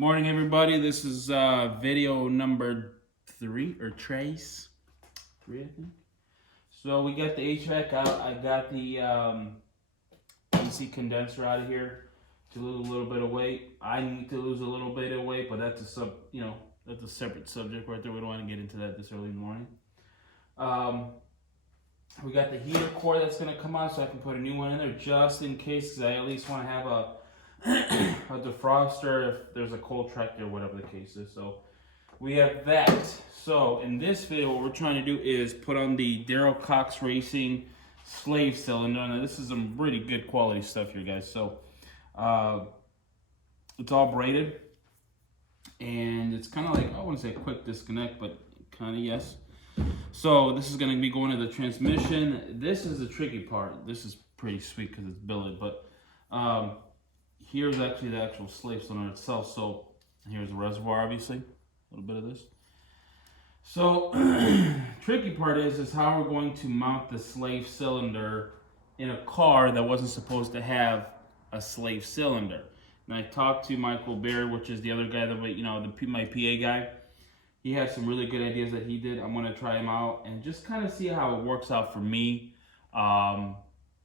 Morning, everybody. This is video number 3 or trace 3, I think. So we got the HVAC out. I got the AC condenser out of here to lose a little bit of weight. I need to lose a little bit of weight, but that's that's a separate subject right there. We don't want to get into that this early in the morning. We got the heater core that's going to come out, so I can put a new one in there just in case, because I at least want to have a defroster if there's a cold track there, whatever the case is. So we have that. So in this video, what we're trying to do is put on the Darrell Cox Racing slave cylinder. Now this is some really good quality stuff here, guys. So it's all braided, and it's kind of like, I wouldn't say a quick disconnect, but kind of yes. So this is going to be going to the transmission. This is the tricky part. This is pretty sweet because it's billet, but here's actually the actual slave cylinder itself. So here's the reservoir, obviously, a little bit of this. So tricky part is how we're going to mount the slave cylinder in a car that wasn't supposed to have a slave cylinder. And I talked to Michael Baird, which is the other guy that, my PA guy. He has some really good ideas that he did. I'm going to try him out and just kind of see how it works out for me.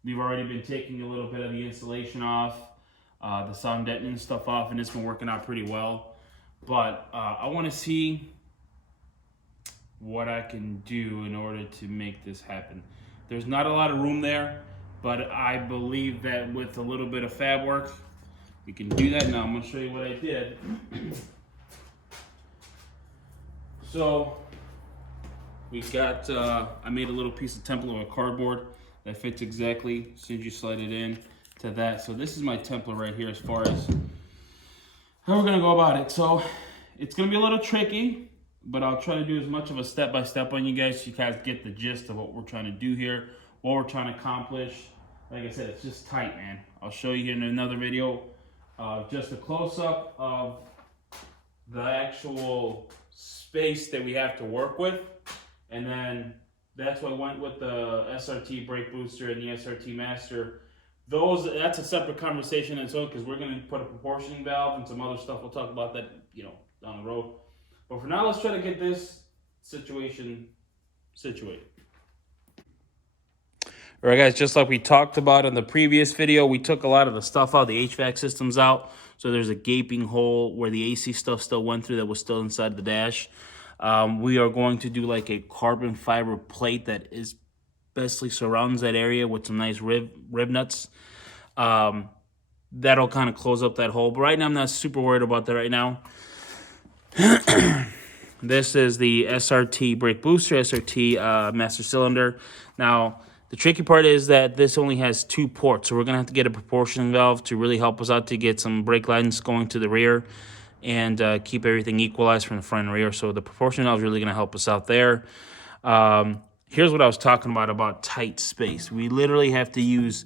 We've already been taking a little bit of the insulation off, the sound deadening stuff off, and it's been working out pretty well. But I want to see what I can do in order to make this happen. There's not a lot of room there, but I believe that with a little bit of fab work, we can do that. Now I'm going to show you what I did. So we got, I made a little piece of template of a cardboard that fits exactly as soon as you slide it in to that. So this is my template right here as far as how we're gonna go about it. So it's gonna be a little tricky, but I'll try to do as much of a step-by-step on you guys so you guys get the gist of what we're trying to do here, what we're trying to accomplish. Like I said, it's just tight, man. I'll show you in another video, just a close-up of the actual space that we have to work with, and then that's what went with the SRT brake booster and the SRT master. That's a separate conversation and so, because we're going to put a proportioning valve and some other stuff. We'll talk about that, down the road. But for now, let's try to get this situation situated. All right, guys, just like we talked about in the previous video, we took a lot of the stuff out, the HVAC systems out. So there's a gaping hole where the AC stuff still went through that was still inside the dash. We are going to do like a carbon fiber plate that is basically surrounds that area with some nice rib nuts. That'll kind of close up that hole. But right now, I'm not super worried about that right now. This is the SRT brake booster, SRT master cylinder. Now, the tricky part is that this only has 2 ports, so we're going to have to get a proportioning valve to really help us out to get some brake lines going to the rear and keep everything equalized from the front and rear. So the proportioning valve is really going to help us out there. Here's what I was talking about tight space. We literally have to use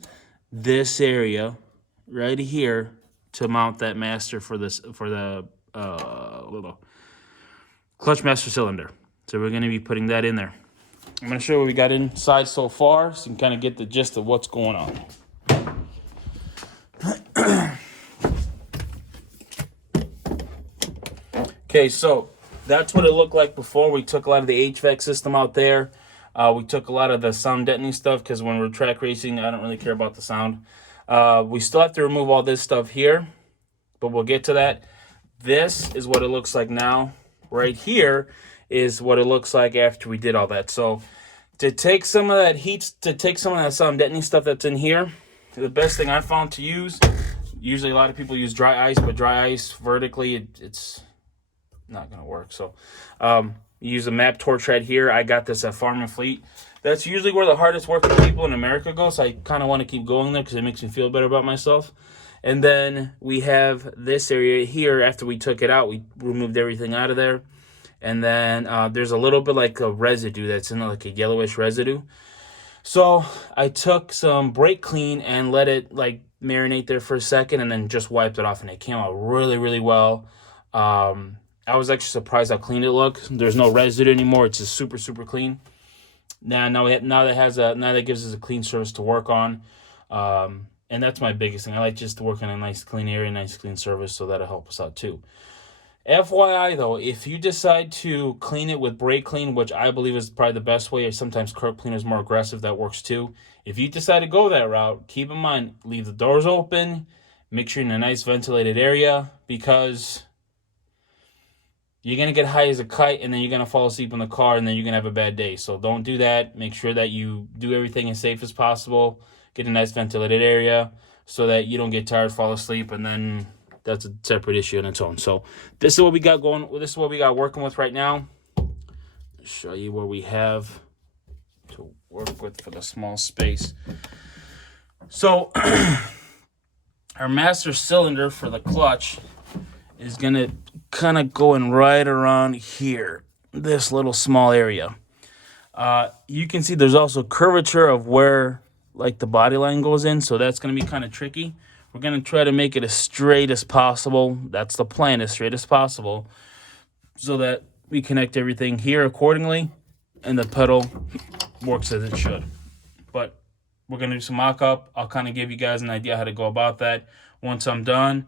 this area right here to mount that master for the little clutch master cylinder. So we're going to be putting that in there. I'm going to show you what we got inside so far so you can kind of get the gist of what's going on. Okay, so that's what it looked like before. We took a lot of the HVAC system out there. We took a lot of the sound deadening stuff because when we're track racing, I don't really care about the sound. We still have to remove all this stuff here, but we'll get to that. This is what it looks like now. Right here is what it looks like after we did all that. So to take some of that heat, to take some of that sound deadening stuff that's in here, the best thing I found to use, usually a lot of people use dry ice, but dry ice vertically, it's not going to work. So use a MAP torch right here. I got this at Farm and Fleet. That's usually where the hardest working people in America go, so I kind of want to keep going there because it makes me feel better about myself. And then we have this area here. After we took it out, we removed everything out of there. And then there's a little bit like a residue that's in like a yellowish residue. So I took some brake clean and let it like marinate there for a second and then just wiped it off, and it came out really, really well. I was actually surprised how clean it looked. There's no residue anymore. It's just super, super clean. Now that gives us a clean surface to work on. And that's my biggest thing. I like just to work on a nice clean area, nice clean surface, so that'll help us out too. FYI though, if you decide to clean it with brake clean, which I believe is probably the best way, or sometimes curb cleaner is more aggressive, that works too. If you decide to go that route, keep in mind, leave the doors open, make sure you're in a nice ventilated area, because you're going to get high as a kite and then you're going to fall asleep in the car and then you're going to have a bad day. So don't do that. Make sure that you do everything as safe as possible. Get a nice ventilated area so that you don't get tired, fall asleep, and then that's a separate issue on its own. So this is what we got going. This is what we got working with right now. Show you what we have to work with for the small space. So our master cylinder for the clutch is going to kind of going right around here, this little small area. You can see there's also curvature of where like the body line goes in, so that's going to be kind of tricky. We're going to try to make it as straight as possible. That's the plan, as straight as possible, so that we connect everything here accordingly and the pedal works as it should. But we're going to do some mock-up. I'll kind of give you guys an idea how to go about that. Once I'm done,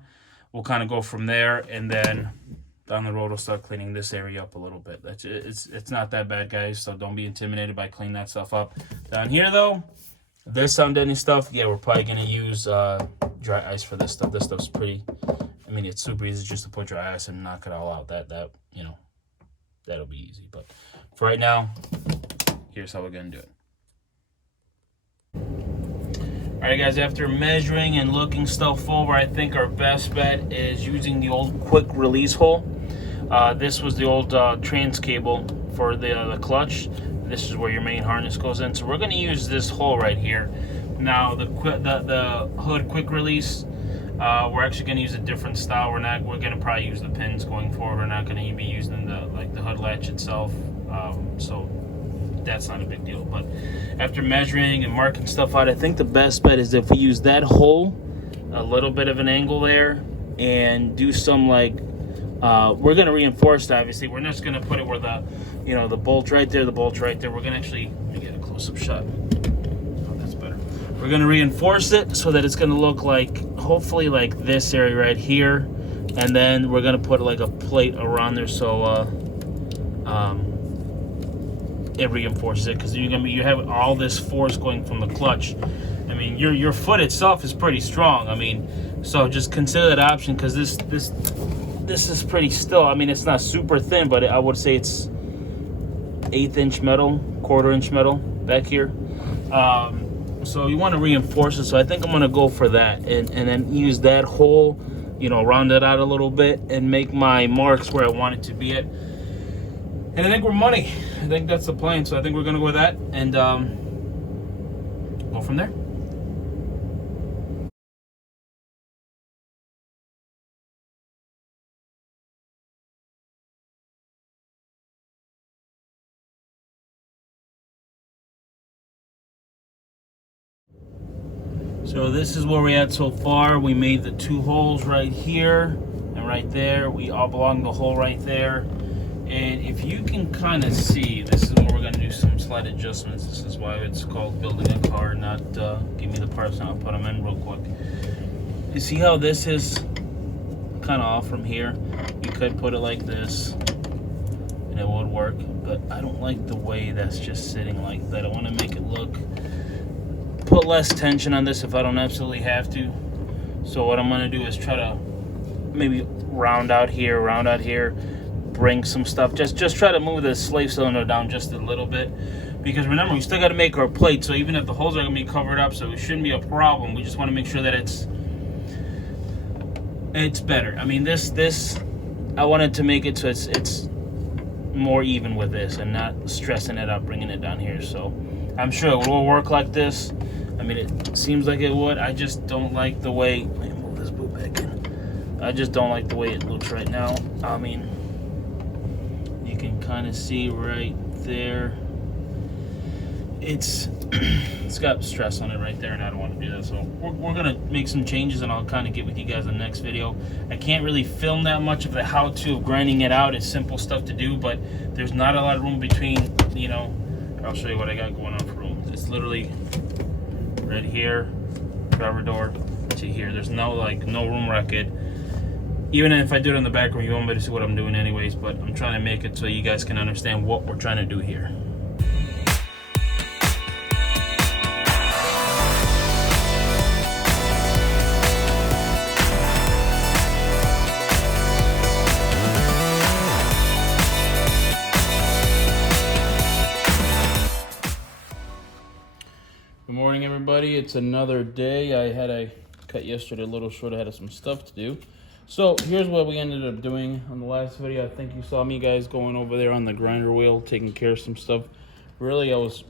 we'll kind of go from there, and then down the road we'll start cleaning this area up a little bit. It's not that bad, guys, so don't be intimidated by cleaning that stuff up. Down here though, this sound deadening stuff, yeah, we're probably going to use dry ice for this stuff. This stuff's pretty, I mean, it's super easy just to put dry ice and knock it all out. That you know, that'll be easy. But for right now, here's how we're going to do it. Alright guys, after measuring and looking stuff over, I think our best bet is using the old quick release hole. This was the old trans cable for the clutch. This is where your main harness goes in. So we're going to use this hole right here. Now the hood quick release, we're actually going to use a different style. We're going to probably use the pins going forward. We're not going to be using the hood latch itself. So that's not a big deal. But after measuring and marking stuff out, I think the best bet is if we use that hole, a little bit of an angle there, and do some we're going to reinforce it, obviously. We're not just going to put it where the bolt right there, the bolt right there. We're going to actually, let me get a close-up shot. Oh, that's better. We're going to reinforce it so that it's going to look like, hopefully like this area right here, and then we're going to put like a plate around there so it reinforces it, because you have all this force going from the clutch. I mean, your foot itself is pretty strong. I mean, so just consider that option, because this is pretty still. I mean, it's not super thin, but I would say it's 1/8 inch metal, 1/4 inch metal back here. So you want to reinforce it. So I think I'm going to go for that, and then use that hole, round it out a little bit and make my marks where I want it to be at. And I think we're money. I think that's the plan. So I think we're going to go with that and go from there. So this is where we're at so far. We made the 2 holes right here and right there. We oblong the hole right there. And if you can kind of see, this is where we're going to do some slight adjustments. This is why it's called building a car, not give me the parts and I'll put them in real quick. You see how this is kind of off from here? You could put it like this and it would work, but I don't like the way that's just sitting like that. I want to make it put less tension on this if I don't absolutely have to. So what I'm going to do is try to maybe round out here, bring some stuff, just try to move the slave cylinder down just a little bit, because remember, we still got to make our plate. So even if the holes are going to be covered up, so it shouldn't be a problem. We just want to make sure that it's better. I mean, this I wanted to make it so it's more even with this and not stressing it out, bringing it down here. So I'm sure it will work like this. I mean, it seems like it would. I just don't like the way, let me move this boot back in. I just don't like the way it looks right now. I mean, you can kind of see right there. It's got stress on it right there, and I don't want to do that. So we're going to make some changes, and I'll kind of get with you guys in the next video. I can't really film that much of the how-to of grinding it out. It's simple stuff to do, but there's not a lot of room between, I'll show you what I got going on for room. It's literally right here, driver door to here. There's no room racket. Even if I do it in the background, you won't be able to see what I'm doing anyways, but I'm trying to make it so you guys can understand what we're trying to do here. Good morning, everybody. It's another day. I had a cut yesterday a little short. I had some stuff to do. So here's what we ended up doing on the last video. I think you saw me guys going over there on the grinder wheel, taking care of some stuff. Really, I was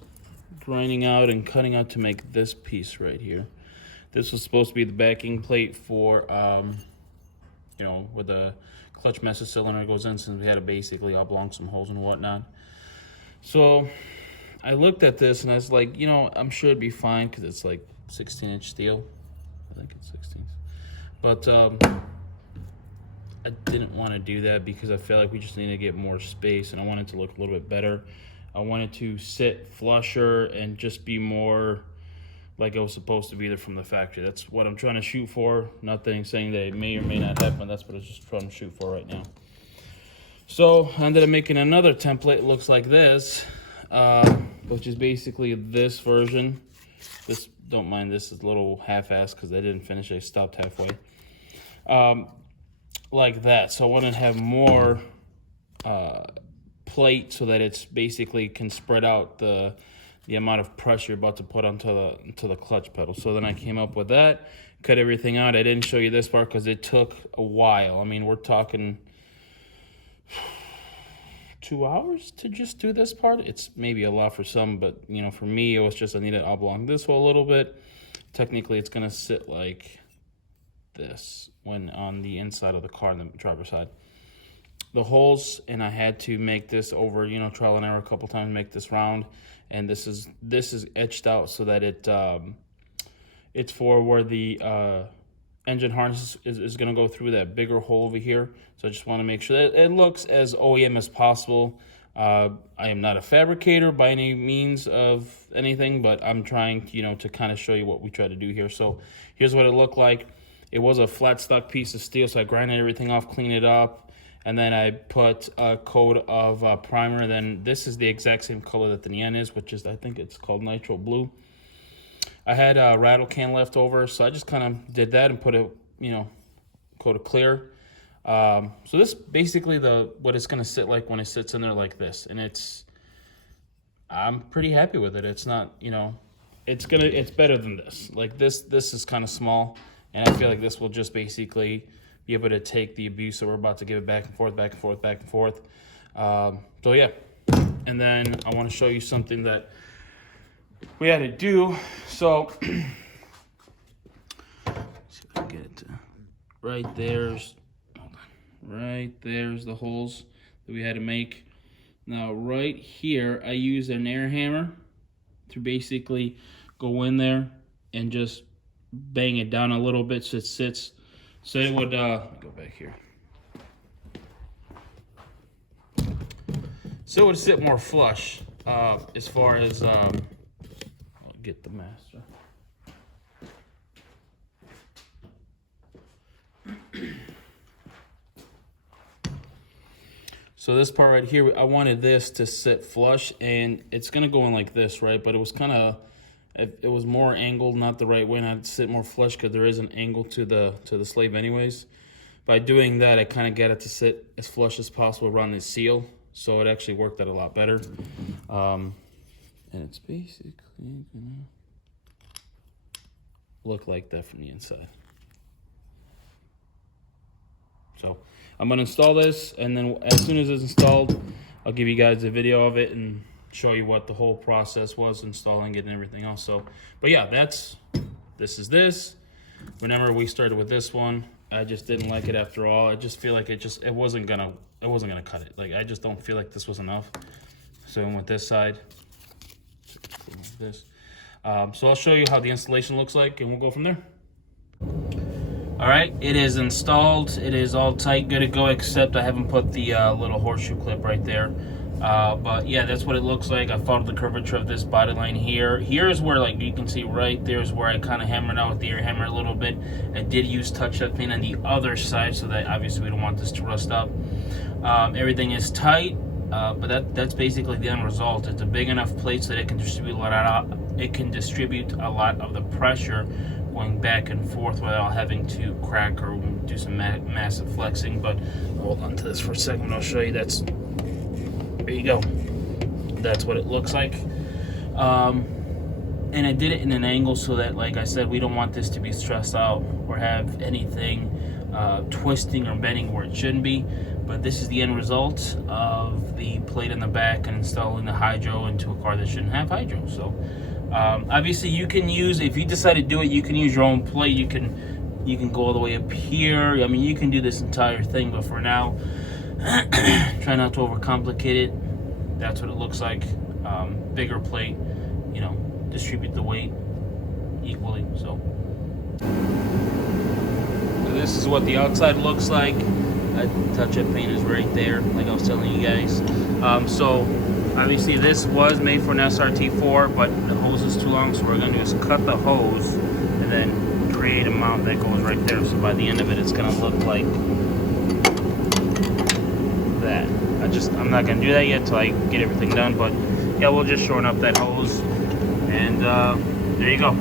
grinding out and cutting out to make this piece right here. This was supposed to be the backing plate for, you know, where the clutch master cylinder goes in, since we had to basically oblong some holes and whatnot. So I looked at this and I was like, you know, I'm sure it'd be fine because it's like 16-inch steel. I think it's 16. But I didn't want to do that because I felt like we just needed to get more space and I wanted to look a little bit better. I wanted to sit flusher and just be more like I was supposed to be there from the factory. That's what I'm trying to shoot for. Nothing saying that it may or may not happen. That's what I was just trying to shoot for right now. So I ended up making another template. It looks like this. Which is basically this version. This, don't mind this is a little half-assed because I didn't finish. I stopped halfway. Like that. So I want to have more plate so that it's basically can spread out the amount of pressure you're about to put onto the clutch pedal. So then I came up with that, cut everything out. I didn't show you this part because it took a while. I mean, we're talking 2 hours to just do this part. It's maybe a lot for some, but you know, for me, it was just I needed to oblong this hole a little bit. Technically, it's gonna sit like this when on the inside of the car, on the driver's side. The holes, and I had to make this over, you know, trial and error a couple times, make this round, and this is etched out so that it's for where the engine harness is going to go through that bigger hole over here. So I just want to make sure that it looks as OEM as possible. I am not a fabricator by any means of anything, but I'm trying, you know, to kind of show you what we try to do here. So here's what it looked like. It was a flat stock piece of steel, so I grinded everything off, cleaned it up, and then I put a coat of primer. Then this is the exact same color that the neon is, which is, I think it's called nitro blue. I had a rattle can left over, so I just kind of did that and put a, you know, coat of clear. So this basically what it's going to sit like when it sits in there like this, and I'm pretty happy with it. It's not, you know, it's better than this. Like this is kind of small, and I feel like this will just basically be able to take the abuse that we're about to give it back and forth, back and forth, back and forth. So yeah, and then I want to show you something that we had to do. So see if I can get it to right there's the holes that we had to make. Now right here I used an air hammer to basically go in there and just bang it down a little bit so it sits, so it would go back here, so it would sit more flush as far as get the master. So this part right here, I wanted this to sit flush, and it's gonna go in like this, right? But it was kind of, it was more angled, not the right way, and I'd sit more flush because there is an angle to the slave anyways. By doing that, I kind of got it to sit as flush as possible around the seal, so it actually worked out a lot better. And it's basically gonna look like that from the inside. So I'm gonna install this, and then as soon as it's installed, I'll give you guys a video of it and show you what the whole process was installing it and everything else. So, but yeah, this is this. Remember, we started with this one. I just didn't like it after all. I just feel like it wasn't gonna cut it. Like, I just don't feel like this was enough. So I went with this side. Like this. So I'll show you how the installation looks like, and we'll go from there. All right, it is installed. It is all tight, good to go, except I haven't put the little horseshoe clip right there. But yeah, that's what it looks like. I followed the curvature of this body line here. Here's where, like, you can see right there's where I kind of hammered out with the air hammer a little bit. I did use touch-up paint on the other side, so that obviously we don't want this to rust up. Everything is tight, but that's basically the end result. It's a big enough plate so that it can distribute a lot of the pressure going back and forth without having to crack or do some massive flexing. But hold on to this for a second. I'll show you. There you go. That's what it looks like. And I did it in an angle so that, like I said, we don't want this to be stressed out or have anything twisting or bending where it shouldn't be. But this is the end result of the plate in the back and installing the hydro into a car that shouldn't have hydro. So obviously you can use, if you decide to do it, you can use your own plate. You can go all the way up here. I mean, you can do this entire thing, but for now, try not to overcomplicate it. That's what it looks like. Bigger plate, you know, distribute the weight equally. So this is what the outside looks like. That touch-up paint is right there, like I was telling you guys. So obviously this was made for an SRT4, but the hose is too long, so we're going to just cut the hose and then create a mount that goes right there. So by the end of it, it's going to look like that. I'm not going to do that yet till I get everything done, but yeah, we'll just shorten up that hose, and there you go.